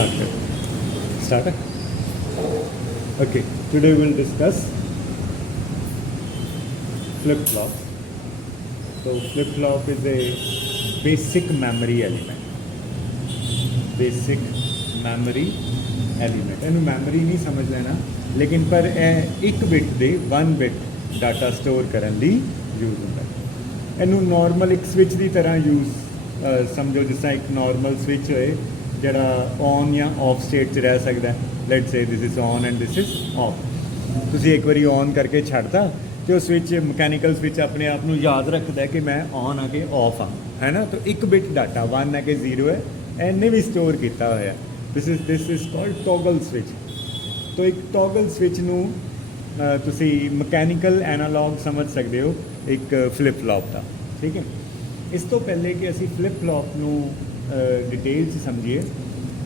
Start. Okay, today we'll discuss flip-flop. So flip-flop is a basic memory element. ਇਹਨੂੰ memory ਨਹੀਂ ਸਮਝ ਲੈਣਾ, ਲੇਕਿਨ ਪਰ ਇਹ ਇੱਕ ਬਿਟ ਦੇ 1 ਬਿਟ ਡਾਟਾ ਸਟੋਰ ਕਰਨ ਲਈ ਯੂਜ਼ ਹੁੰਦਾ ਹੈ। ਇਹਨੂੰ ਨਾਰਮਲ ਇੱਕ ਸਵਿਚ ਦੀ ਤਰ੍ਹਾਂ ਯੂਜ਼ ਸਮਝੋ, ਜਿਸ ਤਰ੍ਹਾਂ ਇੱਕ ਨਾਰਮਲ ਸਵਿਚ ਹੋਏ ਜਿਹੜਾ ਔਨ ਜਾਂ ਆਫ ਸਟੇਟ 'ਚ ਰਹਿ ਸਕਦਾ। Let's say this is on and this is of. ਤੁਸੀਂ ਇੱਕ ਵਾਰੀ ਔਨ ਕਰਕੇ ਛੱਡਤਾ ਅਤੇ ਉਹ ਸਵਿਚ ਮਕੈਨੀਕਲ ਸਵਿਚ ਆਪਣੇ ਆਪ ਨੂੰ ਯਾਦ ਰੱਖਦਾ ਕਿ ਮੈਂ ਔਨ ਆ ਕੇ ਆਫ ਹਾਂ, ਹੈ ਨਾ। ਤਾਂ ਇੱਕ ਬਿਟ ਡਾਟਾ 1 ਹੈ ਕਿ 0 ਹੈ, ਇਹਨੇ ਵੀ ਸਟੋਰ ਕੀਤਾ ਹੋਇਆ। This is called toggle switch. ਤਾਂ ਇੱਕ ਟੋਗਲ ਸਵਿਚ ਨੂੰ ਤੁਸੀਂ ਮਕੈਨੀਕਲ ਐਨਾਲੌਗ ਸਮਝ ਸਕਦੇ ਹੋ ਇੱਕ ਫਲਿਪ ਫਲੌਪ ਦਾ, ਠੀਕ ਹੈ। ਇਸ ਤੋਂ ਪਹਿਲੇ ਕਿ ਅਸੀਂ ਫਲਿਪ ਫਲੌਪ ਨੂੰ ਡਿਟੇਲ 'ਚ ਸਮਝੀਏ,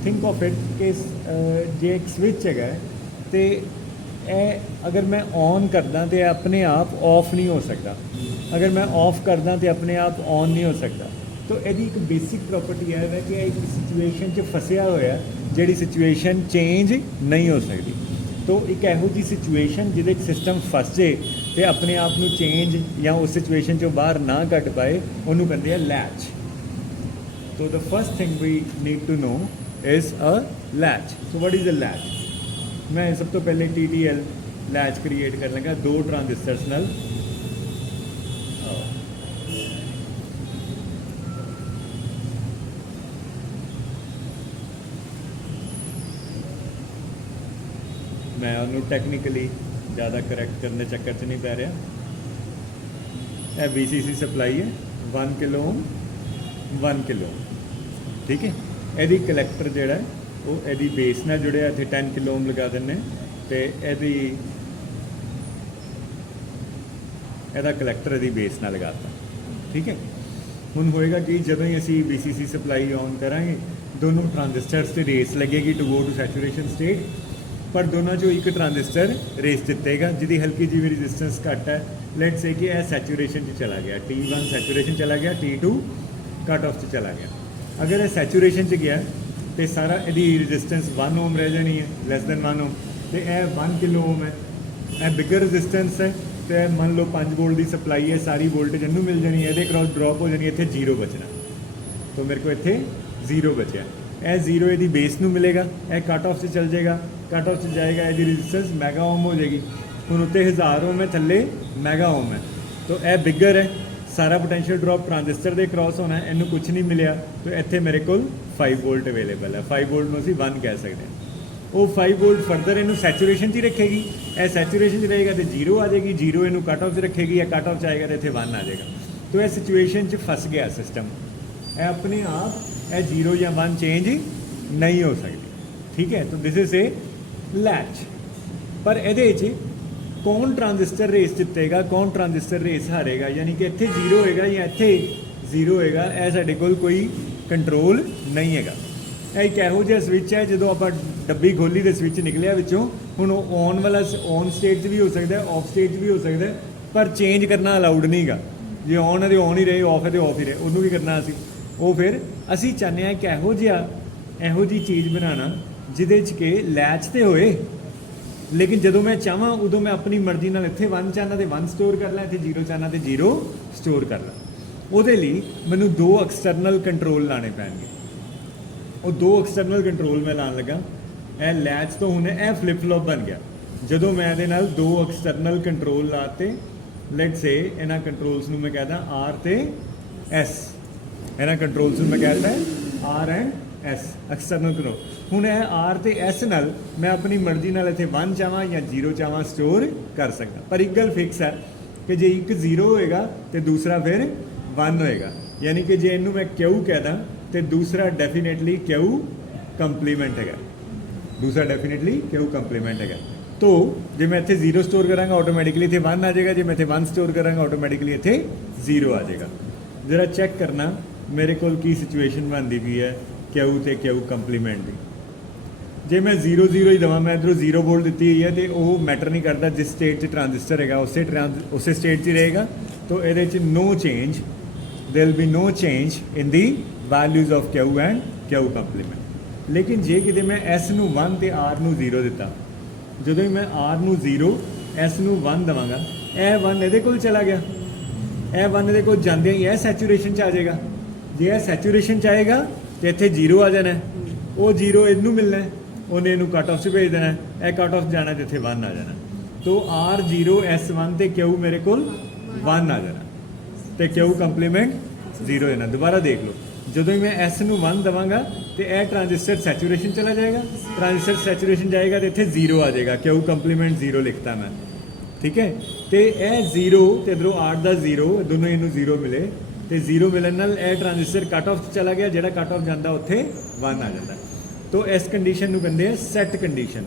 ਥਿੰਕ ਆਫ ਇਟ ਕਿ ਜੇ ਇੱਕ ਸਵਿਚ ਹੈਗਾ ਅਤੇ ਇਹ ਅਗਰ ਮੈਂ ਔਨ ਕਰਦਾ ਤਾਂ ਆਪਣੇ ਆਪ ਆਫ ਨਹੀਂ ਹੋ ਸਕਦਾ, ਅਗਰ ਮੈਂ ਆਫ ਕਰਦਾ ਤਾਂ ਆਪਣੇ ਆਪ ਔਨ ਨਹੀਂ ਹੋ ਸਕਦਾ। ਤਾਂ ਇਹਦੀ ਇੱਕ ਬੇਸਿਕ ਪ੍ਰੋਪਰਟੀ ਇਹ ਹੈ ਕਿ ਇਹ ਇੱਕ ਸਿਚੁਏਸ਼ਨ 'ਚ ਫਸਿਆ ਹੋਇਆ, ਜਿਹੜੀ ਸਿਚੁਏਸ਼ਨ ਚੇਂਜ ਨਹੀਂ ਹੋ ਸਕਦੀ। ਤਾਂ ਇੱਕ ਇਹੋ ਜਿਹੀ ਸਿਚੁਏਸ਼ਨ ਜਿਹਦੇ 'ਚ ਸਿਸਟਮ ਫਸ ਜੇ ਅਤੇ ਆਪਣੇ ਆਪ ਨੂੰ ਚੇਂਜ ਜਾਂ ਉਸ ਸਿਚੁਏਸ਼ਨ 'ਚੋਂ ਬਾਹਰ ਨਾ ਕੱਢ ਪਾਏ, ਉਹਨੂੰ ਕਹਿੰਦੇ ਆ latch. So the first thing we need to know is a latch. So what is a latch? मैं सब तो पहले TTL latch create कर लगा 2 ट्रांजिस्टर्स नाल। मैं उन्होंने टेक्निकली ज़्यादा करैक्ट करने चक्कर च नहीं पै रहा। यह VCC सप्लाई है 1 किलो ओम 1 किलो, ठीक है। ਇਹਦੀ ਕਲੈਕਟਰ ਜਿਹੜਾ ਉਹ ਇਹਦੀ ਬੇਸ ਨਾਲ ਜੁੜਿਆ, ਇੱਥੇ 10 ਕਿਲੋ ਓਮ ਲਗਾ ਦਿੰਦੇ ਅਤੇ ਇਹਦਾ ਕਲੈਕਟਰ ਇਹਦੀ ਬੇਸ ਨਾਲ ਲਗਾਤਾ, ਠੀਕ ਹੈ। ਹੁਣ ਹੋਏਗਾ ਕਿ ਜਦੋਂ ਹੀ ਅਸੀਂ VCC ਸਪਲਾਈ ਔਨ ਕਰਾਂਗੇ, ਦੋਨੋਂ ਟਰਾਂजिस्टर्स 'ਤੇ ਰੇਸ ਲੱਗੇਗੀ to go to saturation state, ਪਰ ਦੋਨਾਂ 'ਚੋਂ ਇੱਕ ਟਰਾਂजिस्टर ਰੇਸ ਜਿੱਤੇਗਾ ਜਿਹਦੀ ਹਲਕੀ ਜਿਹੀ ਵੀ ਰੈਜ਼ਿਸਟੈਂਸ ਘੱਟ ਹੈ। ਲੈਟਸ ਸੇ ਕਿ ਇਹ ਸੈਚੂਰੇਸ਼ਨ 'ਚ ਚਲਾ ਗਿਆ, T1 ਸੈਚੂਰੇਸ਼ਨ ਚਲਾ ਗਿਆ, T2 ਕੱਟ ਆਫ 'ਚ ਚਲਾ ਗਿਆ। अगर ये सैचूरेशन च गया तो सारा यदि रजिस्टेंस 1 ओम रह जानी है, लैस दैन 1 ओम, तो यह 1 किलो ओम है। यह बिगर रजिस्टेंस है तो यह मान लो 5 वोल्ट की सप्लाई है, सारी वोल्टेज इनू मिल जानी है, ये क्रॉस ड्रॉप हो जानी है, इतने 0 बचना। तो मेरे को इतने 0 बचा, यह 0 यदि बेस नू मिलेगा, यह कट ऑफ से चल जाएगा, कट ऑफ से जाएगा, यदि रजिस्टेंस मैगा ओम हो जाएगी। हुण उत्ते 1000 ओम है, थले मैगा ओम है, तो यह बिगर है। सारा potential drop transistor they cross होना है, इनू कुछ नहीं मिलिया, तो इत्थे मेरे को 5 वोल्ट अवेलेबल है। 5 वोल्ट में असीं 1 कह सकते हैं। वो 5 वोल्ट फर्दर इनू सैचूरेशन च ही रखेगी, यह सैचूरेशन च रहेगा तो 0 आ जाएगी, 0 इनू कट ऑफ च रखेगी, या कट ऑफ च आएगा तो इत्थे 1 आ जाएगा। तो यह सिचुएशन च फस गया सिस्टम, यह अपने आप यह 0 या 1 चेंज नहीं हो सकती, ठीक है। तो दिस इज ए लैच। पर ये कौन ट्रांजिस्टर रेस जितेगा, कौन ट्रांजिस्टर रेस हारेगा, यानी कि इत्थे 0 होएगा या इत्थे 0 होएगा, यह साडे कोल कोई कंट्रोल नहीं हैगा। एक इहो जिहा स्विच है, जो आप डब्बी खोली तो स्विच निकलिया विचों, हुण ऑन वाला ऑन स्टेट च भी हो सकता है, ऑफ स्टेट भी हो सकता है, पर चेंज करना अलाउड नहीं गा। जे ऑन है तो ऑन ही रहे, ऑफ है तो ऑफ ही रहे, उन्होंने भी करना असी। वो फिर असी चाहते हैं कि इहो जी चीज़ बनाना जिहदे च कि लैच तो होए, लेकिन जो मैं चाहवा उदों मैं अपनी मर्जी नाल इत्थे 1 चाहना तो 1 स्टोर कर ला, इत्थे 0 चाहना तो 0 स्टोर कर ला। ਉਹਦੇ ਲਈ ਮੈਨੂੰ 2 ਐਕਸਟਰਨਲ ਕੰਟਰੋਲ ਲਾਣੇ ਪੈਣਗੇ। ਉਹ 2 ਐਕਸਟਰਨਲ ਕੰਟਰੋਲ ਮੈਂ ਲਾਣ ਲੱਗਾ। ਇਹ ਲੈਚ ਤੋਂ ਹੁਣ ਇਹ ਫਲਿਪ ਫਲੌਪ ਬਣ ਗਿਆ। ਜਦੋਂ ਮੈਂ ਇਹਦੇ ਨਾਲ 2 ਐਕਸਟਰਨਲ ਕੰਟਰੋਲ ਲਾਤੇ, ਲੈਟਸ ਸੇ ਇਹਨਾਂ ਕੰਟਰੋਲਸ ਨੂੰ ਮੈਂ ਕਹਿੰਦਾ R ਤੇ S, ਇਹਨਾਂ ਕੰਟਰੋਲਸ ਨੂੰ ਮੈਂ ਕਹਿੰਦਾ R and S external control. ਹੁਣ ਇਹ R ਤੇ S ਨਾਲ ਮੈਂ ਆਪਣੀ ਮਰਜ਼ੀ ਨਾਲ ਇੱਥੇ 1 ਚਾਹਾਂ ਜਾਂ 0 ਚਾਹਾਂ ਸਟੋਰ ਕਰ ਸਕਦਾ। ਪਰ ਇੱਕ ਗੱਲ ਫਿਕਸ ਹੈ ਕਿ ਜੇ ਇੱਕ 0 ਹੋਏਗਾ ਤੇ ਦੂਸਰਾ ਫਿਰ 1 ਹੋਏਗਾ, यानी कि जे इनू मैं क्यू कहदा तो दूसरा डेफिनेटली क्यू कंप्लीमेंट है, दूसरा डेफिनेटली क्यू कंप्लीमेंट है। तो जे मैं इत्थे 0 स्टोर करांगा ऑटोमैटिकली इत्थे 1 आ जाएगा, जे मैं इत्थे 1 स्टोर करांगा ऑटोमैटिकली इत्थे 0 आ जाएगा। जरा चेक करना मेरे कोल की सिचुएशन बनती पई है क्यू तो क्यू कंप्लीमेंट की। जे मैं 0 0 ही देवां, मैं इधरों 0 वोल्ट दी हुई है तो वो मैटर नहीं करता, जिस स्टेट ट्रांजिस्टर है उस स्टेट च रहेगा। तो ये no change, there will be no change in the values of Q and Q complement. लेकिन जे किते मैं S ਨੂੰ 1 ਤੇ R ਨੂੰ 0 ਦਿੱਤਾ, ਜਦੋਂ ਮੈਂ R ਨੂੰ 0 S ਨੂੰ 1 ਦੇਵਾਂਗਾ, ਇਹ 1 ਇਹਦੇ ਕੋਲ ਚਲਾ ਗਿਆ, ਇਹ 1 ਇਹਦੇ ਕੋਲ ਜਾਂਦੇ ਹੀ ਇਹ ਸੈਚੂਰੇਸ਼ਨ 'ਚ ਆ ਜਾਏਗਾ। ਜੇ ਇਹ ਸੈਚੂਰੇਸ਼ਨ 'ਚ ਆਏਗਾ ਤੇ ਇੱਥੇ 0 ਆ ਜਾਣਾ, ਉਹ 0 ਇਹਨੂੰ ਮਿਲਣਾ, ਉਹਨੇ ਇਹਨੂੰ ਕੱਟ ਆਫ 'ਚ ਭੇਜ ਦੇਣਾ, ਇਹ ਕੱਟ ਆਫ ਜਾਣਾ ਤੇ ਇੱਥੇ 1 ਆ ਜਾਣਾ। तो R0 S1 ਤੇ Q ਮੇਰੇ ਕੋਲ 1 ਆ ਜਾਣਾ ਤੇ Q ਕੰਪਲੀਮੈਂਟ 0 ਹੈ ਨਾ। ਦੁਬਾਰਾ ਦੇਖ ਲਓ, ਜਦੋਂ ਮੈਂ S ਨੂੰ 1 ਦਵਾਂਗਾ ਤੇ ਇਹ ਟ੍ਰਾਂजिस्टर ਸੈਚੂਰੇਸ਼ਨ ਚਲਾ ਜਾਏਗਾ, ਟ੍ਰਾਂजिस्टर ਸੈਚੂਰੇਸ਼ਨ ਜਾਏਗਾ ਤੇ ਇੱਥੇ 0 ਆ ਜਾਏਗਾ, Q ਕੰਪਲੀਮੈਂਟ 0 ਲਿਖਤਾ ਮੈਂ, ਠੀਕ ਹੈ। ਤੇ ਇਹ 0 ਤੇ ਇਧਰੋਂ 8 ਦਾ 0, ਦੋਨੋਂ ਇਹਨੂੰ 0 ਮਿਲੇ ਤੇ 0 ਮਿਲਣ ਨਾਲ ਇਹ ਟ੍ਰਾਂजिस्टर ਕੱਟ ਆਫ ਚਲਾ ਗਿਆ, ਜਿਹੜਾ ਕੱਟ ਆਫ ਜਾਂਦਾ ਉੱਥੇ 1 ਆ ਜਾਂਦਾ। तो इस कंडीशन ਨੂੰ ਕਹਿੰਦੇ ਆ ਸੈਟ ਕੰਡੀਸ਼ਨ।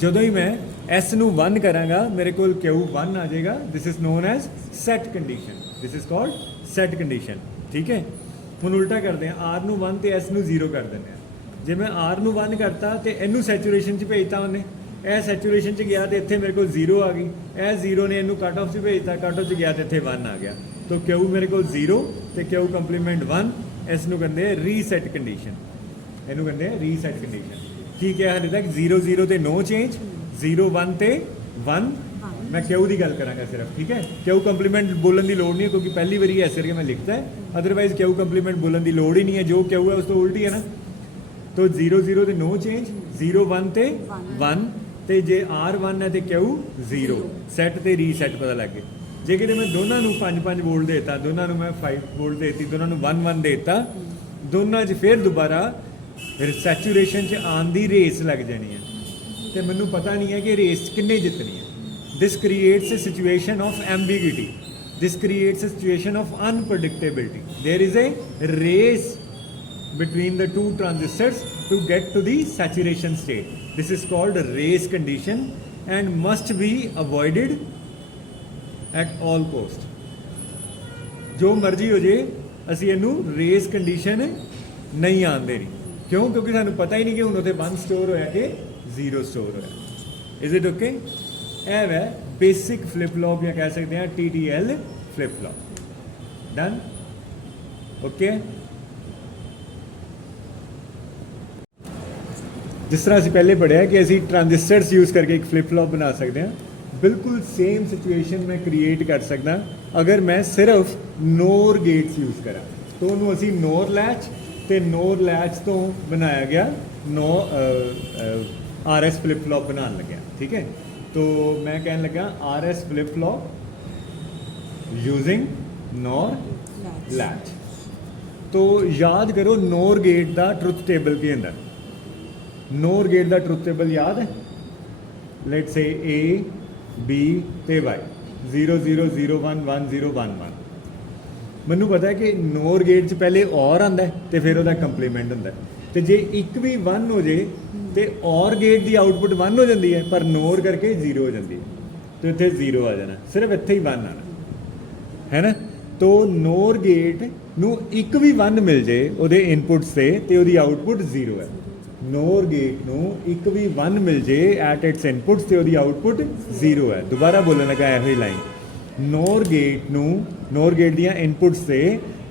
ਜਦੋਂ ਹੀ ਮੈਂ S ਨੂੰ 1 ਕਰਾਂਗਾ ਮੇਰੇ ਕੋਲ Q 1 ਆ ਜਾਏਗਾ, this is non as set condition, this is called set condition, ਠੀਕ ਹੈ। ਹੁਣ ਉਲਟਾ ਕਰਦੇ ਆ, R ਨੂੰ 1 ਤੇ S ਨੂੰ 0 ਕਰ ਦਿੰਦੇ ਆ। ਜੇ ਮੈਂ R ਨੂੰ 1 ਕਰਤਾ ਤੇ ਇਹਨੂੰ ਸੈਚੂਰੇਸ਼ਨ 'ਚ ਭੇਜਤਾ ਉਹਨੇ, ਇਹ ਸੈਚੂਰੇਸ਼ਨ 'ਚ ਗਿਆ ਤੇ ਇੱਥੇ ਮੇਰੇ ਕੋਲ 0 ਆ ਗਈ, ਇਹ 0 ਨੇ ਇਹਨੂੰ ਕੱਟ ਆਫ 'ਚ ਭੇਜਤਾ, ਕੱਟ ਆਫ 'ਚ ਗਿਆ ਤੇ ਇੱਥੇ 1 ਆ ਗਿਆ। ਤਾਂ Q ਮੇਰੇ ਕੋਲ 0 ਤੇ Q ਕੰਪਲੀਮੈਂਟ 1, ਇਸ ਨੂੰ ਕਹਿੰਦੇ ਆ ਰੀਸੈਟ ਕੰਡੀਸ਼ਨ, ਇਹਨੂੰ ਕਹਿੰਦੇ ਆ ਰੀਸੈਟ ਕੰਡੀਸ਼ਨ। ਕੀ ਕਿਹਾ ਹਲੇ ਤੱਕ? 0 0 ਤੇ ਨੋ ਚੇਂਜ, 0 1 ਤੇ 1। ਮੈਂ Q ਦੀ ਗੱਲ ਕਰਾਂਗਾ ਸਿਰਫ, ਠੀਕ ਹੈ। Q ਕੰਪਲੀਮੈਂਟ ਬੋਲਣ ਦੀ ਲੋੜ ਨਹੀਂ ਹੈ ਕਿਉਂਕਿ ਪਹਿਲੀ ਵਾਰੀ ਐਸੇ ਕਰਕੇ ਮੈਂ ਲਿਖਤਾ ਹੈ, ਅਦਰਵਾਈਜ਼ Q ਕੰਪਲੀਮੈਂਟ ਬੋਲਣ ਦੀ ਲੋੜ ਹੀ ਨਹੀਂ ਹੈ, ਜੋ Q ਹੈ ਉਸ ਤੋਂ ਉਲਟੀ ਹੈ ਨਾ। तो 0 0 ਤੇ ਨੋ ਚੇਂਜ, 0 1 ਤੇ 1 ਤੇ ਜੇ R 1 ਹੈ ਤੇ Q 0, ਸੈਟ ਤੇ ਰੀਸੈਟ ਪਤਾ ਲੱਗ ਗਿਆ। ਜੇ ਕਿਤੇ ਮੈਂ ਦੋਨਾਂ ਨੂੰ 5 ਵੋਲਟ ਦੇਤਾ, ਦੋਨਾਂ ਨੂੰ ਮੈਂ 5 ਵੋਲਟ ਦੇਤੀ, ਦੋਨਾਂ ਨੂੰ 1 1 ਦੇਤਾ, ਦੋਨਾਂ 'ਚ ਫਿਰ ਦੁਬਾਰਾ ਸੈਚੂਰੇਸ਼ਨ 'ਚ ਆਉਣ ਦੀ ਰੇਸ ਲੱਗ ਜਾਣੀ ਹੈ ਤੇ ਮੈਨੂੰ ਪਤਾ ਨਹੀਂ ਹੈ ਕਿ ਰੇਸ ਕਿੰਨੇ ਜਿੱਤਣੀ ਹੈ। This creates a situation of ambiguity, this creates a situation of unpredictability. There is a race between the two transistors to get to the saturation state. This is called a race condition and must be avoided at all cost. जो मर्जी हो जाए ਅਸੀਂ ਇਹਨੂੰ race condition ਨਹੀਂ ਆਉਂਦੇ ਨਹੀਂ, ਕਿਉਂ? ਕਿਉਂਕਿ ਸਾਨੂੰ ਪਤਾ ਹੀ ਨਹੀਂ ਕਿ ਹੁਣ ਉੱਥੇ 1 ਸਟੋਰ ਹੋਇਆ ਕਿ 0 ਸਟੋਰ ਹੋਇਆ। Is it okay? ਇਹ ਹੈ ਬੇਸਿਕ ਫਲਿਪ ਫਲॉप ਜਾਂ ਕਹਿ ਸਕਦੇ ਹਾਂ TTL flip flop. Done? Okay. ਜਿਸ ਤਰ੍ਹਾਂ ਅਸੀਂ ਪਹਿਲੇ ਪੜ੍ਹਿਆ ਕਿ ਅਸੀਂ ਟ੍ਰਾਂजिस्टर्स ਯੂਜ਼ ਕਰਕੇ ਇੱਕ ਫਲਿਪ ਫਲॉप ਬਣਾ ਸਕਦੇ ਹਾਂ, ਬਿਲਕੁਲ ਸੇਮ ਸਿਚੁਏਸ਼ਨ ਮੈਂ ਕ੍ਰੀਏਟ ਕਰ ਸਕਦਾ ਅਗਰ ਮੈਂ ਸਿਰਫ ਨੋਰ ਗੇਟਸ ਯੂਜ਼ ਕਰਾਂ। ਤਾਂ ਉਹਨੂੰ ਅਸੀਂ ਨੋਰ ਲੈਚ ਤੇ ਨੋਰ ਲੈਚ ਤੋਂ ਬਣਾਇਆ ਗਿਆ RS ਫਲਿਪ ਫਲॉप ਬਣਾਉਣ ਲੱਗਿਆ, ਠੀਕ ਹੈ। तो मैं कहने लगा RS flip flop using nor latch. तो याद करो नोर गेट का ट्रुथ टेबल के अंदर, नोर गेट का ट्रुथ टेबल याद है? लेट से A B ते Y 0 0 0 1 1 0 1 1। मैनू पता है कि नोर गेट च पहले और आंदा है तो फिर उसका कंप्लीमेंट होंदा है, तो जे एक भी 1 हो जाए तो और गेट की आउटपुट 1 हो जाती है पर नोर करके 0 हो जाती है, तो इतने 0 आ जाना, सिर्फ इतने ही 1 आना है ना। तो नोर गेट नू एक भी 1 मिल जाए वो इनपुट से तो वो आउटपुट 0 है। नोर गेट नू एक भी 1 मिल जाए एट इट्स इनपुट तो वो आउटपुट 0 है। दोबारा बोलने लगा यही लाइन, नोर गेट नू नोर गेट दियाँ इनपुट से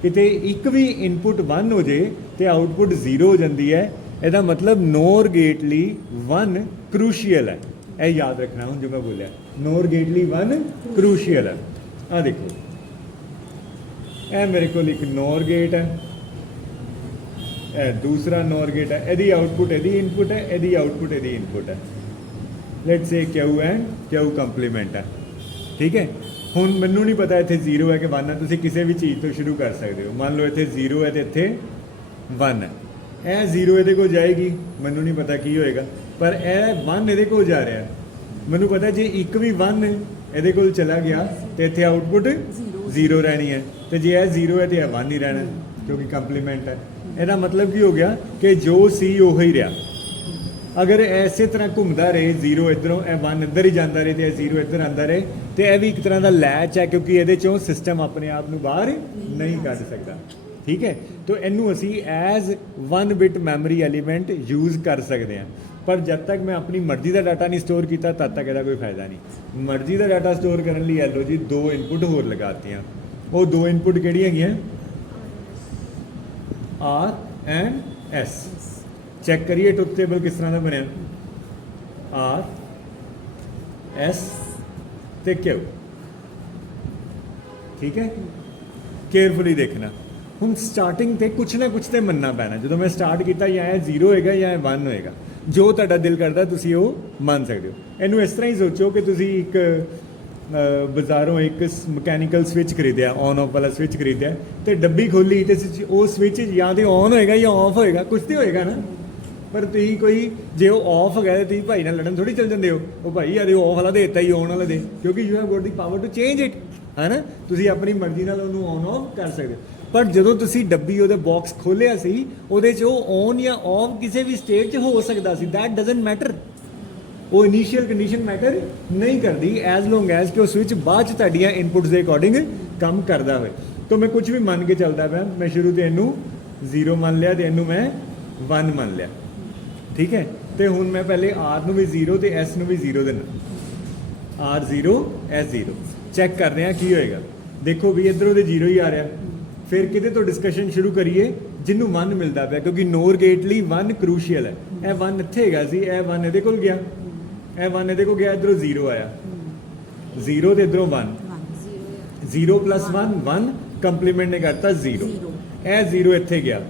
किते एक भी इनपुट 1 हो जाए तो आउटपुट 0 हो जाती है। ਇਹਦਾ ਮਤਲਬ ਨੋਰ ਗੇਟ ਲਈ 1 ਕ੍ਰੂਸ਼ੀਅਲ ਹੈ, ਇਹ ਯਾਦ ਰੱਖਣਾ। ਹੁਣ ਜੋ ਮੈਂ ਬੋਲਿਆ ਨੋਰ ਗੇਟ ਲਈ 1 ਕ੍ਰੂਸ਼ੀਅਲ ਹੈ। ਆ ਦੇਖੋ, ਇਹ ਮੇਰੇ ਕੋਲ ਇੱਕ ਨੋਰ ਗੇਟ ਹੈ, ਇਹ ਦੂਸਰਾ ਨੋਰ ਗੇਟ ਹੈ, ਇਹਦੀ ਆਊਟਪੁੱਟ ਇਹਦੀ ਇਨਪੁਟ ਹੈ, ਇਹਦੀ ਆਊਟਪੁੱਟ ਇਹਦੀ ਇਨਪੁਟ ਹੈ। Let's say Q and Q compliment ਹੈ, ਠੀਕ ਹੈ। ਹੁਣ ਮੈਨੂੰ ਨਹੀਂ ਪਤਾ ਇੱਥੇ 0 ਹੈ ਕਿ 1 ਹੈ, ਤੁਸੀਂ ਕਿਸੇ ਵੀ ਚੀਜ਼ ਤੋਂ ਸ਼ੁਰੂ ਕਰ ਸਕਦੇ ਹੋ। ਮੰਨ ਲਓ ਇੱਥੇ 0 ਹੈ ਤੇ ਇੱਥੇ 1 ਹੈ, ਇਹ 0 ਇਹਦੇ ਕੋਲ ਜਾਏਗੀ, ਮੈਨੂੰ ਨਹੀਂ ਪਤਾ ਕੀ ਹੋਏਗਾ, ਪਰ ਇਹ 1 ਇਹਦੇ ਕੋਲ ਜਾ ਰਿਹਾ। ਮੈਨੂੰ ਪਤਾ ਜੇ ਇੱਕ ਵੀ 1 ਇਹਦੇ ਕੋਲ ਚਲਾ ਗਿਆ ਤੇ ਇੱਥੇ ਆਊਟਪੁੱਟ 0 ਰਹਿਣੀ ਹੈ, ਤੇ ਜੇ ਇਹ 0 ਹੈ ਤੇ ਇਹ 1 ਹੀ ਰਹਿਣਾ ਕਿਉਂਕਿ ਕੰਪਲੀਮੈਂਟ ਹੈ। ਇਹਦਾ ਮਤਲਬ ਕੀ ਹੋ ਗਿਆ ਕਿ ਜੋ ਸੀ ਉਹ ਹੀ ਰਿਹਾ। ਅਗਰ ਐਸੇ ਤਰ੍ਹਾਂ ਘੁੰਮਦਾ ਰਹੇ 0 ਇੱਧਰੋਂ ਇਹ 1 ਇੱਧਰ ਹੀ ਜਾਂਦਾ ਰਹੇ ਤੇ ਇਹ 0 ਇੱਧਰ ਆਉਂਦਾ ਰਹੇ ਤੇ ਇਹ ਵੀ ਇੱਕ ਤਰ੍ਹਾਂ ਦਾ ਲੈਚ ਹੈ ਕਿਉਂਕਿ ਇਹਦੇ ਚੋਂ ਸਿਸਟਮ ਆਪਣੇ ਆਪ ਨੂੰ ਬਾਹਰ ਨਹੀਂ ਕੱਢ ਸਕਦਾ, ਠੀਕ ਹੈ। तो इनू असी as 1 bit memory element use कर सकते हैं, पर जब तक मैं अपनी मर्जी का डाटा नहीं स्टोर किया तब तक इसका कोई फायदा नहीं। मर्जी का डाटा स्टोर करने लिए लो जी 2 इनपुट होर लगाती हैं, वो 2 इनपुट किहड़ियां हैगियां R एंड S, ਚੈੱਕ ਕਰੀਏ ਟਰੁਥ ਟੇਬਲ ਕਿਸ ਤਰ੍ਹਾਂ ਦਾ ਬਣਿਆ। ਆਰ ਐਸ ਤੇ ਕਿਊ, ਠੀਕ ਹੈ। ਕੇਅਰਫੁਲੀ ਦੇਖਣਾ। ਹੁਣ ਸਟਾਰਟਿੰਗ ਤੇ ਕੁਛ ਨਾ ਕੁਛ ਤੇ ਮੰਨਣਾ ਪੈਣਾ। ਜਦੋਂ ਮੈਂ ਸਟਾਰਟ ਕੀਤਾ ਜਾਂ ਇਹ 0 ਹੋਏਗਾ ਜਾਂ ਇਹ 1 ਹੋਏਗਾ, ਜੋ ਤੁਹਾਡਾ ਦਿਲ ਕਰਦਾ ਤੁਸੀਂ ਉਹ ਮੰਨ ਸਕਦੇ ਹੋ। ਇਹਨੂੰ ਇਸ ਤਰ੍ਹਾਂ ਹੀ ਸੋਚੋ ਕਿ ਤੁਸੀਂ ਇੱਕ ਬਾਜ਼ਾਰੋਂ ਇੱਕ ਮਕੈਨੀਕਲ ਸਵਿਚ ਖਰੀਦਿਆ, ਔਨ ਆਫ ਵਾਲਾ ਸਵਿਚ ਖਰੀਦਿਆ, ਤੇ ਡੱਬੀ ਖੋਲੀ ਤੇ ਉਹ ਸਵਿਚ ਜਾਂ ਤੇ ਔਨ ਹੋਏਗਾ ਜਾਂ ਆਫ ਹੋਏਗਾ, ਕੁਛ ਤੇ ਹੋਏਗਾ ਨਾ। ਪਰ ਤੁਸੀਂ ਕੋਈ ਜੇ ਉਹ ਆਫ ਹੈਗਾ ਤੇ ਤੁਸੀਂ ਭਾਈ ਨਾਲ ਲੜਨ ਥੋੜੀ ਚੱਲ ਜਾਂਦੇ ਹੋ, ਉਹ ਭਾਈ ਯਾਰ ਉਹ ਆਫ ਵਾਲਾ ਦੇ ਦਿੱਤਾ ਹੀ ਔਨ ਵਾਲਾ ਦੇ, ਕਿਉਂਕਿ you have goat the power to change it, ਹੈ ਨਾ। ਤੁਸੀਂ ਆਪਣੀ ਮਰਜ਼ੀ ਨਾਲ ਉਹਨੂੰ ਔਨ ਆਫ ਕਰ ਸਕਦੇ ਹੋ। ਪਰ ਜਦੋਂ ਤੁਸੀਂ ਡੱਬੀ ਉਹਦਾ ਬਾਕਸ ਖੋਲਿਆ ਸੀ, ਉਹਦੇ 'ਚ ਉਹ ਔਨ ਜਾਂ ਆਫ ਕਿਸੇ ਵੀ ਸਟੇਟ 'ਚ ਹੋ ਸਕਦਾ ਸੀ। That doesn't matter. ਉਹ ਇਨੀਸ਼ੀਅਲ ਕੰਡੀਸ਼ਨ ਮੈਟਰ ਨਹੀਂ ਕਰਦੀ ਐਜ਼ ਲੌਂਗ ਐਜ਼ ਕਿ ਉਹ ਸਵਿਚ ਬਾਅਦ 'ਚ ਤੁਹਾਡੀਆਂ ਇਨਪੁਟਸ ਦੇ ਅਕੋਰਡਿੰਗ ਕੰਮ ਕਰਦਾ ਹੋਵੇ। ਤਾਂ ਮੈਂ ਕੁਝ ਵੀ ਮੰਨ ਕੇ ਚੱਲਦਾ ਪਿਆ, ਮੈਂ ਸ਼ੁਰੂ ਤੇ ਇਹਨੂੰ 0 ਮੰਨ ਲਿਆ ਤੇ ਇਹਨੂੰ ਮੈਂ 1 ਮੰਨ ਲਿਆ, ਠੀਕ ਹੈ। ਤੇ ਹੁਣ ਮੈਂ ਪਹਿਲੇ R ਨੂੰ ਵੀ 0 ਤੇ S ਨੂੰ ਵੀ 0 ਦੇਣਾ। R 0 S 0 ਚੈੱਕ ਕਰ ਰਹੇ ਹਾਂ ਕੀ ਹੋਏਗਾ। ਦੇਖੋ ਵੀ ਇੱਧਰੋਂ ਦੇ 0 ਹੀ ਆ ਰਿਹਾ। ਫਿਰ ਕਿਤੇ ਤੋਂ ਡਿਸਕਸ਼ਨ ਸ਼ੁਰੂ ਕਰੀਏ ਜਿਹਨੂੰ 1 ਮਿਲਦਾ ਪਿਆ, ਕਿਉਂਕਿ ਨੋਰ ਗੇਟ ਲਈ 1 ਕਰੂਸ਼ੀਅਲ ਹੈ। ਇਹ 1 ਇੱਥੇ ਹੈਗਾ ਸੀ, ਇਹ 1 ਇਹਦੇ ਕੋਲ ਗਿਆ, ਇਹ 1 ਇਹਦੇ ਕੋਲ ਗਿਆ, ਇੱਧਰੋਂ 0 ਆਇਆ, 0 ਤੇ ਇੱਧਰੋਂ 1, 0 + 1 1, ਕੰਪਲੀਮੈਂਟ ਨੇ ਕਰਤਾ 0, ਇਹ 0 ਇੱਥੇ ਗਿਆ,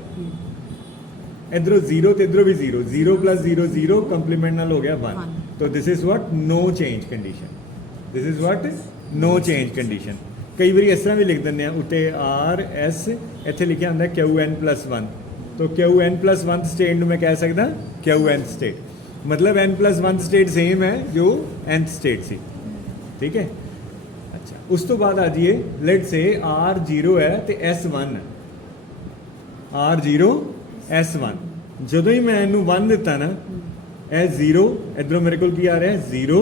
ਇੱਧਰੋਂ 0 ਤੇ ਇੱਧਰੋਂ ਵੀ 0, 0 + 0 0, ਕੰਪਲੀਮੈਂਟ ਨਾਲ ਹੋ ਗਿਆ 1। तो this is what no change condition, this is what no change condition. कई बार इस तरह भी लिख देंगे उत्ते आर एस इत्थे लिखा होंगे क्यू एन प्लस 1, तो क्यू एन प्लस 1 स्टेट में मैं कह सकता क्यू एन स्टेट, मतलब एन प्लस 1 स्टेट सेम है जो nth स्टेट सी, ठीक है। अच्छा, उस तो बाद आ जाइए लेट से आर 0 है तो एस 1 है, आर 0 एस 1, ਜਦੋਂ ਹੀ ਮੈਂ ਇਹਨੂੰ 1 ਦਿੱਤਾ ਨਾ, ਇਹ 0 ਇਧਰੋਂ ਮੇਰੇ ਕੋਲ ਕੀ ਆ ਰਿਹਾ 0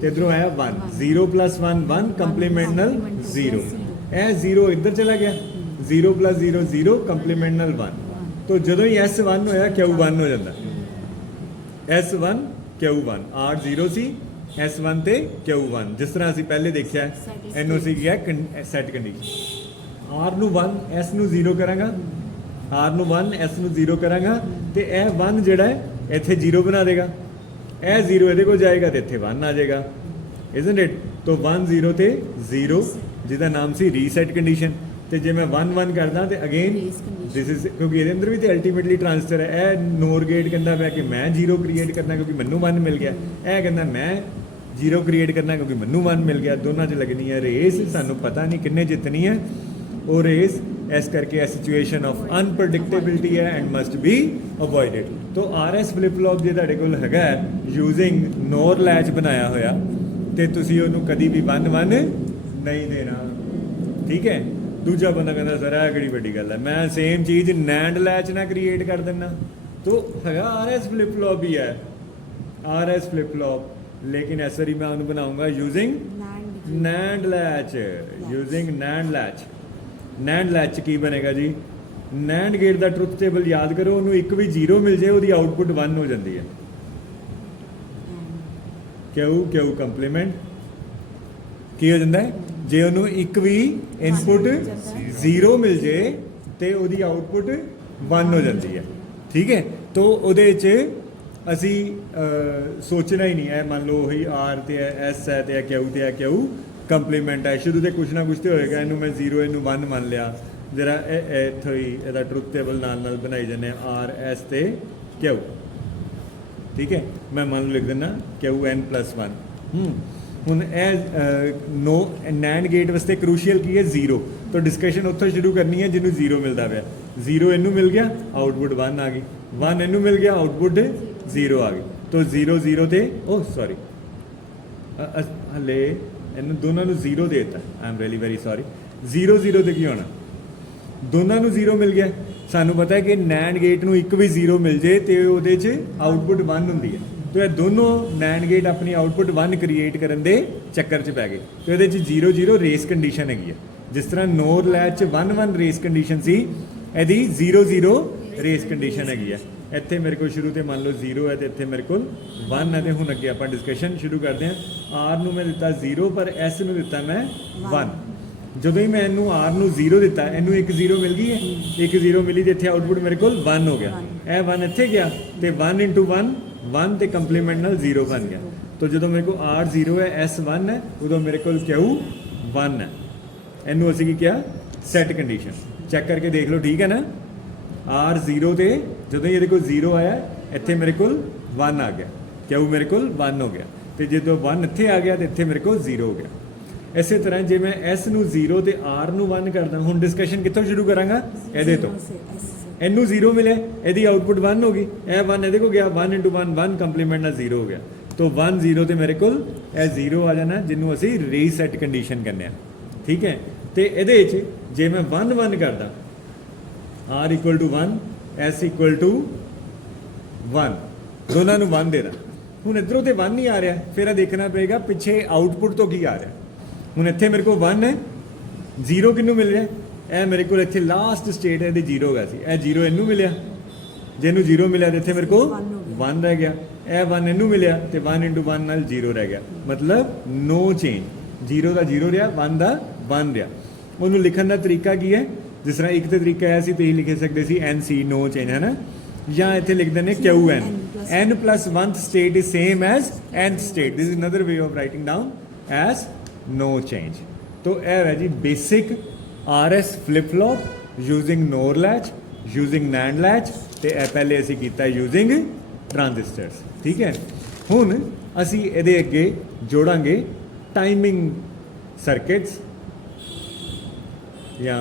ਤੇ ਇਧਰੋਂ ਆਇਆ 1, 0 + 1 1, ਕੰਪਲੀਮੈਂਟ ਨਾਲ 0, ਇਹ 0 ਇੱਧਰ ਚਲਾ ਗਿਆ, 0 + 0 0, ਕੰਪਲੀਮੈਂਟ ਨਾਲ 1। तो ਜਦੋਂ ਹੀ S1 ਹੋਇਆ Q1 ਹੋ ਜਾਂਦਾ, S1 Q1, R 0 ਸੀ, S1 ਤੇ Q1, ਜਿਸ ਤਰ੍ਹਾਂ ਅਸੀਂ ਪਹਿਲੇ ਦੇਖਿਆ ਇਹਨੂੰ ਅਸੀਂ ਕਿਹਾ ਸੈਟ ਕੰਡੀਸ਼ਨ। R ਨੂੰ 1 S ਨੂੰ 0 ਕਰਾਂਗਾ, R ਨੂੰ 1 S ਨੂੰ 0 ਕਰਾਂਗਾ ਤੇ ਇਹ 1 ਜਿਹੜਾ ਹੈ ਇੱਥੇ 0 ਬਣਾ ਦੇਗਾ, ਇਹ 0 ਇਹਦੇ ਕੋਲ ਜਾਏਗਾ ਤੇ ਇੱਥੇ 1 ਆ ਜਾਏਗਾ, ਇਜ਼ਨਟ ਇਟ। तो 1 0 ਤੇ 0 ਜਿਹਦਾ ਨਾਮ ਸੀ ਰੀਸੈਟ ਕੰਡੀਸ਼ਨ। ਤੇ ਜੇ ਮੈਂ 1 1 ਕਰਦਾ ਤੇ ਅਗੇਨ ਦਿਸ ਇਜ਼, ਕਿਉਂਕਿ ਇਹਦੇ ਅੰਦਰ ਵੀ ਤੇ ਅਲਟੀਮੇਟਲੀ ਟ੍ਰਾਂਸਫਰ ਹੈ। ਇਹ ਨੋਰ ਗੇਟ ਕਹਿੰਦਾ ਪਿਆ ਕਿ ਮੈਂ 0 ਕ੍ਰੀਏਟ ਕਰਨਾ ਕਿਉਂਕਿ ਮੈਨੂੰ 1 ਮਿਲ ਗਿਆ, ਇਹ ਕਹਿੰਦਾ ਮੈਂ 0 ਕ੍ਰੀਏਟ ਕਰਨਾ ਕਿਉਂਕਿ ਮੈਨੂੰ 1 ਮਿਲ ਗਿਆ। ਦੋਨਾਂ 'ਚ ਲੱਗਣੀ ਹੈ ਰੇਸ, ਸਾਨੂੰ ਪਤਾ ਨਹੀਂ ਕਿੰਨੇ ਜਿੱਤਣੀ ਹੈ ਉਹ ਰੇਸ। ਇਸ ਕਰਕੇ ਇਹ ਸਿਚੁਏਸ਼ਨ ਆਫ ਅਨਪ੍ਰੈਡਿਕਟੇਬਿਲਿਟੀ ਹੈ ਐਂਡ ਮਸਟ ਬੀ ਅਵੋਇਡਡ। ਤੋ RS ਫਲਿਪ ਫਲੌਪ ਜੇ ਤੁਹਾਡੇ ਕੋਲ ਹੈਗਾ ਯੂਜ਼ਿੰਗ ਨੋਰ ਲੈਚ ਬਣਾਇਆ ਹੋਇਆ ਤੇ ਤੁਸੀਂ ਉਹਨੂੰ ਕਦੀ ਵੀ 1 1 ਨਹੀਂ ਦੇਣਾ, ਠੀਕ ਹੈ। ਦੂਜਾ ਬੰਦਾ ਕਹਿੰਦਾ ਸਰ ਇਹ ਕਿਹੜੀ ਵੱਡੀ ਗੱਲ ਹੈ, ਮੈਂ ਸੇਮ ਚੀਜ਼ ਨੈਂਡ ਲੈਚ ਨਾਲ ਕ੍ਰੀਏਟ ਕਰ ਦਿੰਦਾ, ਤੋ ਹੈਗਾ RS ਫਲਿਪ ਫਲੌਪ ਹੀ ਹੈ, RS ਫਲਿਪ ਫਲੌਪ, ਲੇਕਿਨ ਇਸ ਵਾਰੀ ਮੈਂ ਉਹਨੂੰ ਬਣਾਉਂਗਾ using NAND latch, using NAND latch. NAND latch 'ਚ ਕੀ ਬਣੇਗਾ ਜੀ, ਨੈਂਡ ਗੇਟ ਦਾ ਟਰੁਥ ਟੇਬਲ ਯਾਦ ਕਰੋ, ਉਹਨੂੰ ਇੱਕ ਵੀ 0 ਮਿਲ ਜਾਏ ਉਹਦੀ ਆਊਟਪੁੱਟ 1 ਹੋ ਜਾਂਦੀ ਹੈ, ਕਿਉ ਕੰਪਲੀਮੈਂਟ ਕੀ ਹੋ ਜਾਂਦਾ ਹੈ, ਜੇ ਉਹਨੂੰ ਇੱਕ ਵੀ ਇਨਪੁਟ 0 ਮਿਲ ਜੇ ਤੇ ਉਹਦੀ ਆਊਟਪੁੱਟ 1 ਹੋ ਜਾਂਦੀ ਹੈ, ਠੀਕ ਹੈ। ਤੋ ਉਹਦੇ 'ਚ ਅਸੀਂ ਸੋਚਣਾ ਹੀ ਨਹੀਂ ਹੈ, ਮੰਨ ਲਓ ਉਹੀ R ਤੇ S ਹੈ ਤੇ ਕਿਉ ਤੇ ਕਿਉ ਕੰਪਲੀਮੈਂਟ ਹੈ, ਸ਼ੁਰੂ ਤੇ ਕੁਛ ਨਾ ਕੁਛ ਤੇ ਹੋਏਗਾ, ਇਹਨੂੰ ਮੈਂ 0 ਇਹਨੂੰ 1 ਮੰਨ ਲਿਆ, ਜਰਾ ਇੱਥੋਂ ਹੀ ਇਹਦਾ ਟਰੁਥ ਟੇਬਲ ਨਾਲ ਨਾਲ ਬਣਾਈ ਜਾਂਦੇ R S ਤੇ ਕਿਉ, ਠੀਕ ਹੈ। ਮੈਂ ਮੰਨ ਲਓ ਲਿਖ ਦਿੰਦਾ QN + 1। ਹੁਣ ਇਹ ਨੋ ਨੈਂਡ ਗੇਟ ਵਾਸਤੇ ਕ੍ਰੂਸ਼ੀਅਲ ਕੀ ਹੈ 0, ਤਾਂ ਡਿਸਕਸ਼ਨ ਉੱਥੋਂ ਸ਼ੁਰੂ ਕਰਨੀ ਹੈ ਜਿਹਨੂੰ 0 ਮਿਲਦਾ ਪਿਆ, 0 ਇਹਨੂੰ ਮਿਲ ਗਿਆ ਆਊਟਪੁੱਟ 1 ਆ ਗਈ, 1 ਇਹਨੂੰ ਮਿਲ ਗਿਆ ਆਊਟਪੁੱਟ 0 ਆ ਗਈ। ਤਾਂ 0 0 ਤੇ ਉਹ ਸੌਰੀ ਹਲੇ ਇਹਨੂੰ ਦੋਨਾਂ ਨੂੰ 0 ਦੇ ਦਿੱਤਾ, I am really very sorry, 0 0 ਤੇ ਕੀ ਹੋਣਾ, ਦੋਨਾਂ ਨੂੰ 0 ਮਿਲ ਗਿਆ। ਸਾਨੂੰ ਪਤਾ ਹੈ ਕਿ ਨੈਂਡ ਗੇਟ ਨੂੰ ਇੱਕ ਵੀ 0 ਮਿਲ ਜੇ ਤੇ ਉਹਦੇ 'ਚ ਆਊਟਪੁੱਟ 1 ਹੁੰਦੀ ਹੈ, ਤੇ ਇਹ ਦੋਨੋਂ ਨੈਂਡ ਗੇਟ ਆਪਣੀ ਆਊਟਪੁੱਟ 1 ਕ੍ਰੀਏਟ ਕਰਨ ਦੇ ਚੱਕਰ 'ਚ ਪੈ ਗਏ, ਤੇ ਉਹਦੇ 'ਚ 0 0 ਰੇਸ ਕੰਡੀਸ਼ਨ ਹੈਗੀ ਹੈ। ਜਿਸ ਤਰ੍ਹਾਂ ਨੋਰ ਲੈਚ 'ਚ 1 1 ਰੇਸ ਕੰਡੀਸ਼ਨ ਸੀ, ਇਹਦੀ 0 0 ਰੇਸ ਕੰਡੀਸ਼ਨ ਹੈਗੀ ਹੈ। ਇੱਥੇ ਮੇਰੇ ਕੋਲ ਸ਼ੁਰੂ ਤੇ ਮੰਨ ਲਓ 0 ਹੈ ਤੇ ਇੱਥੇ ਮੇਰੇ ਕੋਲ 1 ਹੈ, ਤੇ ਹੁਣ ਅੱਗੇ ਆਪਾਂ ਡਿਸਕਸ਼ਨ ਸ਼ੁਰੂ ਕਰਦੇ ਹਾਂ। R ਨੂੰ ਮੈਂ ਦਿੱਤਾ 0 ਪਰ S ਨੂੰ ਦਿੱਤਾ ਮੈਂ 1, ਜਦੋਂ ਹੀ ਮੈਂ ਇਹਨੂੰ ਆਰ ਨੂੰ 0 ਦਿੱਤਾ, ਇਹਨੂੰ ਇੱਕ 0 ਮਿਲ ਗਈ ਹੈ, ਇੱਕ 0 ਮਿਲੀ ਤੇ ਇੱਥੇ ਆਊਟਪੁੱਟ ਮੇਰੇ ਕੋਲ 1 ਹੋ ਗਿਆ। ਇਹ 1 ਇੱਥੇ ਗਿਆ ਤੇ 1 into 1 1 ਤੇ ਕੰਪਲੀਮੈਂਟ ਨਾਲ 0 ਬਣ ਗਿਆ। तो जो मेरे को R 0 है S 1 है, उदो मेरे को Q 1 है। इनू असी की क्या सैट कंडीशन चेक करके देख लो, ठीक है ना। R 0 ते जो ये को 0 आया, इत्थे मेरे को 1 आ गया, Q मेरे को 1 हो गया, तो जो 1 इत्थे आ गया तो इत्थे मेरे को 0 हो गया। इस तरह जे मैं S नू 0 ते R नू 1 करदा, हुण डिस्कशन कित्थों शुरू करांगा, इहदे तो इनू 0 मिले, इहदी आउटपुट 1 हो गई, यह 1 इहदे को गया, 1 into 1 1 कंप्लीमेंट नाल 0 हो गया। तो 1 0 तो मेरे को यह 0 आ जाना, जिन्हों असी रीसैट कंडीशन करने, ठीक है। तो ये जे मैं 1 1 करदा, R equal to 1 S equal to 1, दोनों 1 देना। हुण इधरों तो 1 नहीं आ रहा, फिर देखना पेगा पिछे आउटपुट तो की आ रहा। हुण इत्थे मेरे को 1 है, 0 किनू मिल रहा, यह मेरे को इत्थे लास्ट स्टेट है 0 गया सी, यह 0 इनू मिलिया, जिन्हों 0 मिलिया तो इत्थे मेरे को 1 रह गया, यह 1 इनू मिलिया तो 1 into 1 नाल 0 रह गया, मतलब नो चेंज, 0 का 0 रहा, 1 का 1 रहा। उन्होंने लिखने का तरीका की है, जिस तरह एक तो तरीका है तो यही लिख सकते सी NC नो चेंज, है ना, या इतने लिख देने QN, N plus 1th state is same as nth state, this is another way of writing down as no change। तो यह है जी basic RS flip flop using NOR latch, using NAND latch, तो यह पहले असी किया using ट्रांजिस्टर्स, ठीक है। हुण असी इहदे अगे जोड़ांगे टाइमिंग सर्किट्स, या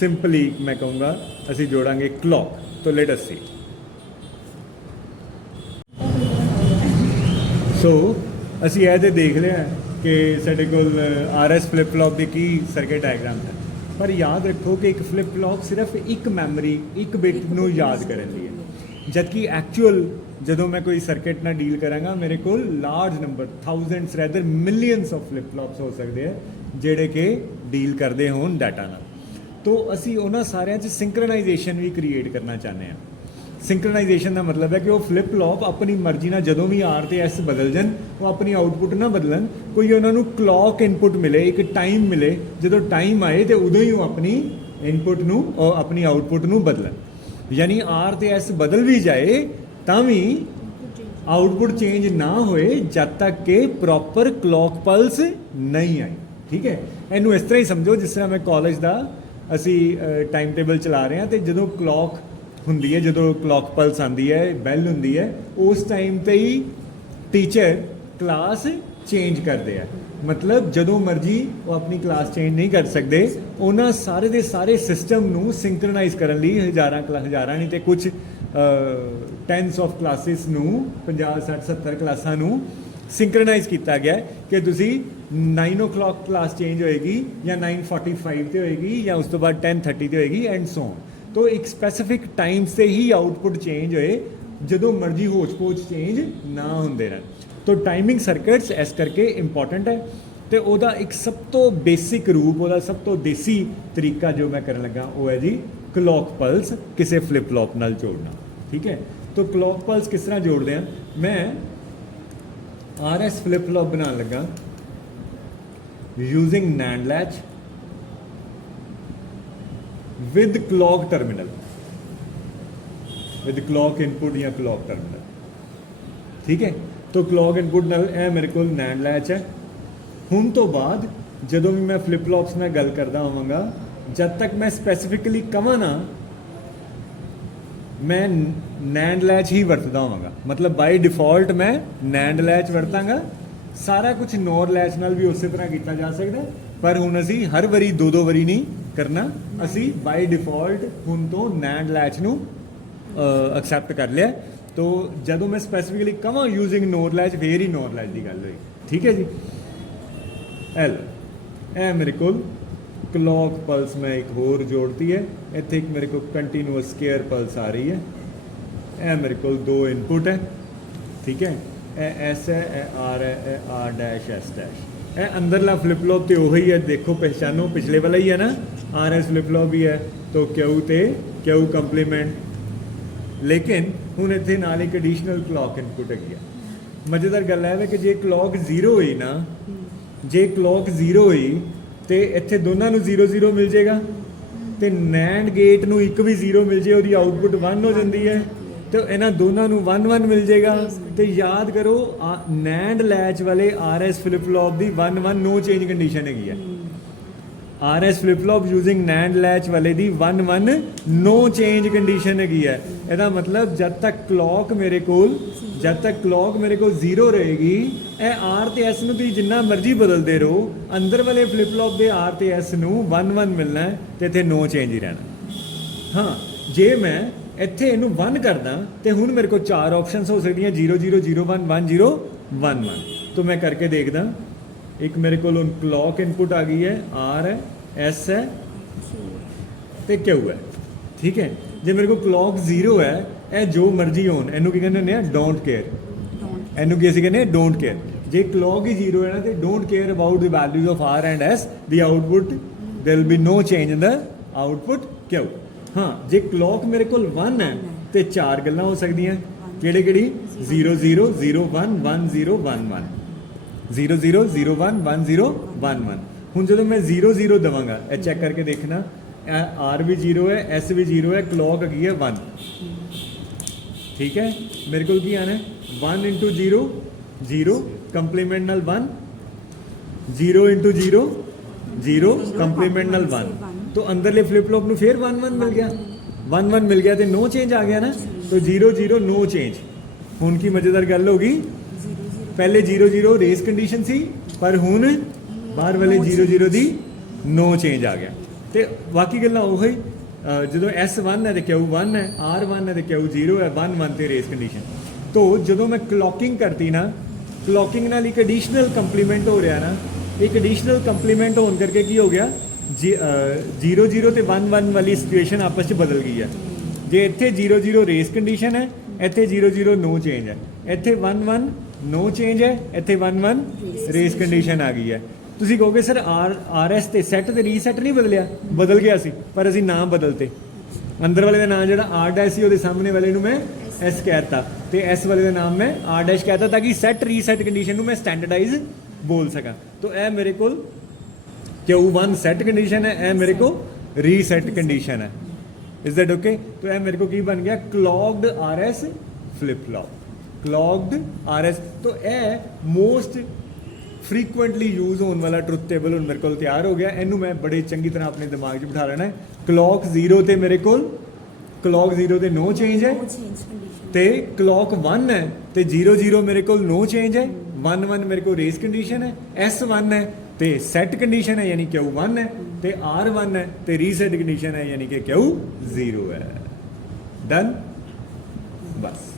सिंपली मैं कहूँगा असी जोड़ांगे क्लॉक। तो लेट अस सी। सो असी यह तो देख लिया कि साडे कोल RS फ्लिप फ्लॉप की की सर्किट डायग्राम है, पर याद रखो कि एक फ्लिप फ्लॉप सिर्फ एक मैमरी एक बिट नूं याद करने लिए है, जबकि एक्चुअल ਜਦੋਂ मैं कोई सर्किट ना डील करांगा मेरे को large number thousands rather millions of flip flops हो सकते हैं ਜਿਹੜੇ कि डील करते होण डाटा नाल। तो असी उन्हां सारिਆਂ 'ਚ सिंक्रनाइजेशन भी क्रिएट करना चाहते हैं। सिंक्रनाइजेशन का मतलब है कि वो फ्लिप फ्लॉप अपनी मर्जी ਨਾਲ ਜਦੋਂ भी R ਤੇ S बदल जान, वो अपनी आउटपुट ना बदलन, कोई उन्होंने क्लॉक इनपुट मिले, एक टाइम मिले, जो टाइम आए तो उदों ही वो अपनी इनपुट नूं और अपनी आउटपुट नूं बदलन। यानी R ते S बदल भी जाए भी आउटपुट चेंज ना होए जब तक के प्रॉपर क्लॉक पल्स नहीं आई, ठीक है। इनू इस तरह ही समझो जिस तरह मैं कॉलेज का असी टाइम टेबल चला रहे हैं, तो जो क्लॉक होंगी है, जो क्लॉक पल्स आती है, बैल होंगी है, उस टाइम पर ही टीचर क्लास चेंज करते हैं। मतलब जो मर्जी वो अपनी क्लास चेंज नहीं कर सकते, उन्होंने सारे के सारे सिस्टम नूं सिंक्रनाइज करने लिए हज़ारां नहीं तो कुछ टेंस ऑफ क्लासिस नूं 50 60 70 क्लासां नूं सिंक्रनाइज किया गया कि तुसी 9 o'clock क्लास चेंज होएगी या 9:45 ते होएगी या उस तो बाद 10:30 ते होएगी एंड सो ऑन। तो एक स्पैसिफिक टाइम से ही आउटपुट चेंज होए, जो मर्जी होच पोच चेंज ना होंदे रहन। तो टाइमिंग सर्किट्स इस करके इंपॉर्टेंट है। तो वह एक सब तो बेसिक रूप, वह सब तो देसी तरीका जो मैं करन लगा वो है जी क्लॉक पल्स किसी फ्लिप फ्लॉप नाल जोड़ना, ठीक है। तो क्लॉक पल्स किस तरह जोड़ते हैं, मैं RS फ्लिप फ्लॉप बना लगा using NAND latch with clock terminal, with clock input या क्लॉक टर्मिनल, ठीक है। तो क्लॉक इनपुट नाल ए मेरे को NAND लैच है। हुण तो बाद जदों भी मैं फ्लिप फ्लॉप्स नाल गल करदा होवांगा, जब तक मैं स्पैसीफिकली कहां ना मैं NAND लैच ही वरतदा होवांगा, मतलब बाय डिफॉल्ट मैं NAND लैच वरतांगा। सारा कुछ NOR लैच नाल भी उस तरह किया जा सकता, पर हुण असी हर वारी दो वारी नहीं करना, असी बाय डिफॉल्ट हुण तो NAND लैच नूं एक्सैप्ट कर लिया। तो जदों मैं स्पैसीफिकली कहां यूजिंग NOR लैच, फिर ही NOR लैच की गल होई, ठीक है जी। एल ए मेरे को क्लॉक पल्स में एक होर जोड़ती है, इत्थे एक मेरे को कंटीन्यूअस स्केयर पल्स आ रही है, यह मेरे को 2 इनपुट है, ठीक है। ए एस है, ए आर है, R dash S dash. ए अंदरला फ्लिप फ्लॉप तो वही है, देखो पहचानो पिछले वाला ही है ना, RS फ्लिप फ्लॉप भी है, तो क्यू ते क्यू कंप्लीमेंट। लेकिन हुण इत्थे नाल एक एडिशनल क्लॉक इनपुट है। मज़ेदार गल है कि जे क्लॉक 0 हुई ना, जे क्लॉक 0 हुई ਤੇ ਇੱਥੇ ਦੋਨਾਂ ਨੂੰ 0 0 ਮਿਲ ਜਾਏਗਾ ਤੇ NAND ਗੇਟ ਨੂੰ ਇੱਕ ਵੀ 0 ਮਿਲ ਜੇ ਉਹਦੀ ਆਊਟਪੁੱਟ 1 ਹੋ ਜਾਂਦੀ ਹੈ ਤੇ ਇਹਨਾਂ ਦੋਨਾਂ ਨੂੰ 1 1 ਮਿਲ ਜਾਏਗਾ ਤੇ ਯਾਦ ਕਰੋ NAND ਲੈਚ ਵਾਲੇ RS ਫਲਿਪ ਫਲॉप ਦੀ 1 1 ਨੋ ਚੇਂਜ ਕੰਡੀਸ਼ਨ ਹੈਗੀ ਹੈ RS flip flop using NAND latch ਵਾਲੇ ਦੀ 1 1 ਨੋ ਚੇਂਜ ਕੰਡੀਸ਼ਨ ਹੈਗੀ ਹੈ ਇਹਦਾ ਮਤਲਬ ਜਦ ਤੱਕ ਕਲੌਕ ਮੇਰੇ ਕੋਲ 0 ਰਹੇਗੀ ਇਹ R ਤੇ S ਨੂੰ ਤੁਸੀਂ ਜਿੰਨਾ ਮਰਜ਼ੀ ਬਦਲਦੇ ਰਹੋ ਅੰਦਰ ਵਾਲੇ ਫਲਿਪ ਫਲॉप ਦੇ R ਤੇ S ਨੂੰ 1 1 ਮਿਲਣਾ ਹੈ ਤੇ ਇੱਥੇ ਨੋ ਚੇਂਜ ਹੀ ਰਹਿਣਾ ਹਾਂ ਜੇ ਮੈਂ ਇੱਥੇ ਇਹਨੂੰ 1 ਕਰਦਾ ਤੇ ਹੁਣ ਮੇਰੇ ਕੋਲ 4 ਆਪਸ਼ਨਸ ਹੋ ਸਕਦੀਆਂ 0 0 0 1 1 0 1 1 तो मैं करके देखदा एक मेरे को क्लॉक इनपुट आ गई है R है S है ਤੇ Q है ठीक है जे मेरे को क्लॉक 0 है ਇਹ ਜੋ ਮਰਜ਼ੀ ਹੋਣ ਇਹਨੂੰ ਕੀ ਕਹਿੰਦੇ ਹੁੰਦੇ ਆ ਡੋਂਟ ਕੇਅਰ ਇਹਨੂੰ ਕੀ ਅਸੀਂ ਕਹਿੰਦੇ ਆ ਡੋਂਟ ਕੇਅਰ ਜੇ ਕਲੌਕ ਹੀ 0 ਹੈ ਨਾ ਤੇ don't care about the values of R and S ਦੀ output there will be no change in the output Q ਹਾਂ ਜੇ ਕਲੌਕ ਮੇਰੇ ਕੋਲ 1 ਹੈ ਤੇ ਚਾਰ ਗੱਲਾਂ ਹੋ ਸਕਦੀਆਂ ਕਿਹੜੇ ਕਿਹੜੀ 0 0 0 1 1 0 1 1 0 0 0 1 1 0 1 1 ਹੁਣ ਜਦੋਂ ਮੈਂ 0 0 ਦਵਾਂਗਾ ਇਹ ਚੈੱਕ ਕਰਕੇ ਦੇਖਣਾ R ਵੀ 0 है S भी 0 है क्लॉक हैगी है 1 ठीक है मेरे को की आना है 1 इंटू 0 0 कंप्लीमेंट नाल 1 0 इंटू 0 0 कंप्लीमेंट नाल 1 तो अंदरले फ्लिप फ्लॉप ਨੂੰ फिर 1 1 मिल गया 1 1 मिल गया तो नो चेंज आ गया ना तो 0 0 नो चेंज ਹੁਣ ਕੀ ਮਜ਼ੇਦਾਰ ਗੱਲ ਹੋਗੀ ਪਹਿਲੇ 0 0 ਰੇਸ ਕੰਡੀਸ਼ਨ ਸੀ ਪਰ ਹੁਣ ਬਾਹਰ ਵਾਲੇ 0 0 ਦੀ नो चेंज आ गया ਤੇ ਬਾਕੀ ਗੱਲਾਂ ਉਹ ਹੀ ਜਦੋਂ S1 ਹੈ ਤੇ Q1 ਹੈ R1 ਹੈ ਤੇ Q0 ਹੈ 1 1 ਤੇ ਰੇਸ ਕੰਡੀਸ਼ਨ ਤੋਂ ਜਦੋਂ ਮੈਂ ਕਲੌਕਿੰਗ ਕਰਤੀ ਨਾ ਕਲੌਕਿੰਗ ਨਾਲ ਇੱਕ ਐਡੀਸ਼ਨਲ ਕੰਪਲੀਮੈਂਟ ਹੋ ਰਿਹਾ ਨਾ ਇੱਕ ਐਡੀਸ਼ਨਲ ਕੰਪਲੀਮੈਂਟ ਹੋਣ ਕਰਕੇ ਕੀ ਹੋ ਗਿਆ 0 0 ਤੇ 1 1 ਵਾਲੀ ਸਿਚੁਏਸ਼ਨ ਆਪਸ ਵਿੱਚ ਬਦਲ ਗਈ ਹੈ ਜੇ ਇੱਥੇ 0 0 ਰੇਸ ਕੰਡੀਸ਼ਨ ਹੈ ਇੱਥੇ 0 0 ਨੋ ਚੇਂਜ ਹੈ ਇੱਥੇ 1 1 ਨੋ ਚੇਂਜ ਹੈ ਇੱਥੇ 1 1 ਰੇਸ ਕੰਡੀਸ਼ਨ ਆ ਗਈ ਹੈ ਤੁਸੀਂ ਕਹੋਗੇ ਸਰ RS ਤੇ ਸੈੱਟ ਤੇ ਰੀਸੈਟ ਨਹੀਂ ਬਦਲਿਆ ਬਦਲ ਗਿਆ ਸੀ ਪਰ ਅਸੀਂ ਨਾਮ ਬਦਲਤੇ ਅੰਦਰ ਵਾਲੇ ਦਾ ਨਾਮ ਜਿਹੜਾ R' ਸੀ ਉਹਦੇ ਸਾਹਮਣੇ ਵਾਲੇ ਨੂੰ ਮੈਂ S ਕਹਿਤਾ ਤੇ S ਵਾਲੇ ਦਾ ਨਾਮ ਮੈਂ R' ਕਹਿਤਾ ਤਾਂ ਕਿ ਸੈੱਟ ਰੀਸੈਟ ਕੰਡੀਸ਼ਨ ਨੂੰ ਮੈਂ ਸਟੈਂਡਰਡਾਈਜ਼ ਬੋਲ ਸਕਾਂ ਤਾਂ ਇਹ ਮੇਰੇ ਕੋਲ Q1 ਸੈੱਟ ਕੰਡੀਸ਼ਨ ਹੈ ਇਹ ਮੇਰੇ ਕੋਲ ਰੀਸੈਟ ਕੰਡੀਸ਼ਨ ਹੈ ਇਜ਼ ਦੈਟ ਓਕੇ ਤਾਂ ਇਹ ਮੇਰੇ ਕੋਲ ਕੀ ਬਣ ਗਿਆ ਕਲੌਕਡ RS ਫਲਿਪ ਫਲॉप ਕਲੌਕਡ RS ਤਾਂ ਇਹ ਮੋਸਟ फ्रीकुएंटली यूज होने वाला ट्रुथ टेबल ਹੁਣ ਮੇਰੇ ਕੋਲ ਤਿਆਰ ਹੋ ਗਿਆ ਇਹਨੂੰ ਮੈਂ ਬੜੇ ਚੰਗੀ ਤਰ੍ਹਾਂ ਆਪਣੇ ਦਿਮਾਗ 'ਚ ਬਿਠਾ ਲੈਣਾ ਹੈ ਕਲੌਕ 0 ਤੇ ਮੇਰੇ ਕੋਲ ਕਲੌਕ 0 ਤੇ ਨੋ ਚੇਂਜ ਹੈ ਤੇ ਕਲੌਕ 1 ਹੈ ਤੇ 0 0 ਮੇਰੇ ਕੋਲ ਨੋ ਚੇਂਜ ਹੈ 1 1 ਮੇਰੇ ਕੋਲ ਰੇਸ ਕੰਡੀਸ਼ਨ ਹੈ S1 ਹੈ ਤੇ ਸੈਟ ਕੰਡੀਸ਼ਨ ਹੈ ਯਾਨੀ Q1 ਹੈ ਤੇ R1 ਹੈ ਤੇ ਰੀਸੈਟ ਕੰਡੀਸ਼ਨ ਹੈ ਯਾਨੀ ਕਿ Q0 ਹੈ ਡਨ ਬਸ